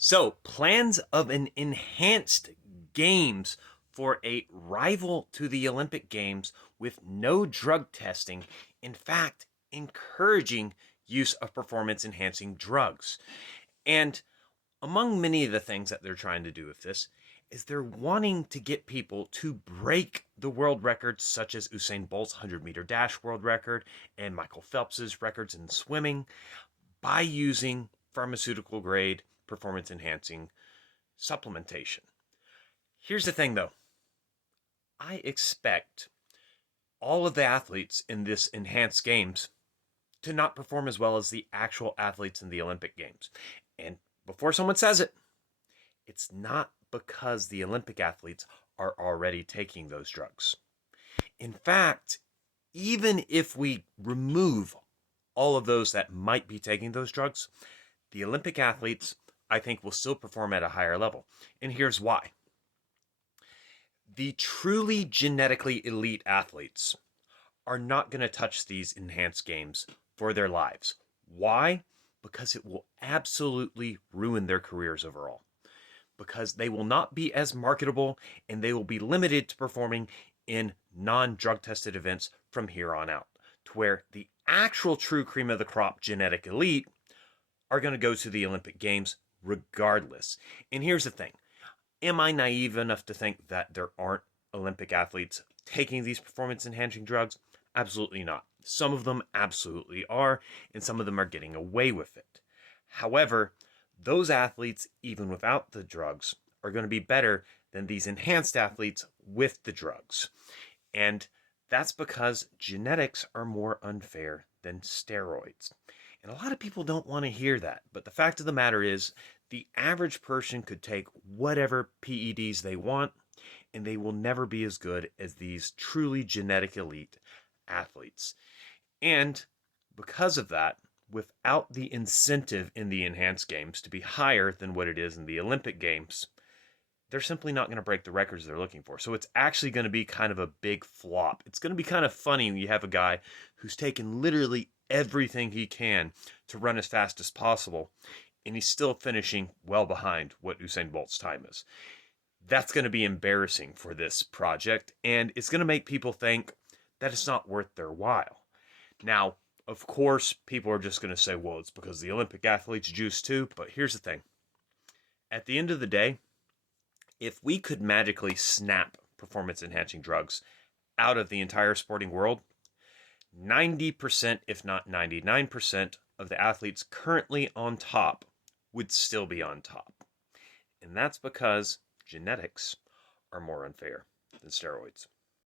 So, plans of an enhanced games for a rival to the Olympic Games with no drug testing, in fact, encouraging use of performance enhancing drugs. And among many of the things that they're trying to do with this is they're wanting to get people to break the world records such as Usain Bolt's 100-meter dash world record and Michael Phelps's records in swimming by using pharmaceutical grade performance enhancing supplementation. Here's the thing though, I expect all of the athletes in this enhanced games to not perform as well as the actual athletes in the Olympic Games. And before someone says it, it's not because the Olympic athletes are already taking those drugs. In fact, even if we remove all of those that might be taking those drugs, the Olympic athletes, I think, will still perform at a higher level. And here's why. The truly genetically elite athletes are not going to touch these enhanced games for their lives. Why? Because it will absolutely ruin their careers overall. Because they will not be as marketable and they will be limited to performing in non drug tested events from here on out. To where the actual true cream of the crop genetic elite are going to go to the Olympic Games regardless. And here's the thing, am I naive enough to think that there aren't Olympic athletes taking these performance enhancing drugs? Absolutely not. Some of them absolutely are, and some of them are getting away with it. However, those athletes, even without the drugs, are going to be better than these enhanced athletes with the drugs. And that's because genetics are more unfair than steroids. And a lot of people don't want to hear that. But the fact of the matter is, the average person could take whatever PEDs they want, and they will never be as good as these truly genetic elite athletes. And because of that, without the incentive in the enhanced games to be higher than what it is in the Olympic Games, they're simply not going to break the records they're looking for. So it's actually going to be kind of a big flop. It's going to be kind of funny when you have a guy who's taken literally everything he can to run as fast as possible, and he's still finishing well behind what Usain Bolt's time is. That's going to be embarrassing for this project, and it's going to make people think that it's not worth their while. Now, of course, people are just going to say, well, it's because the Olympic athletes juice too. But here's the thing. At the end of the day, if we could magically snap performance enhancing drugs out of the entire sporting world, 90%, if not 99%, of the athletes currently on top would still be on top. And that's because genetics are more unfair than steroids.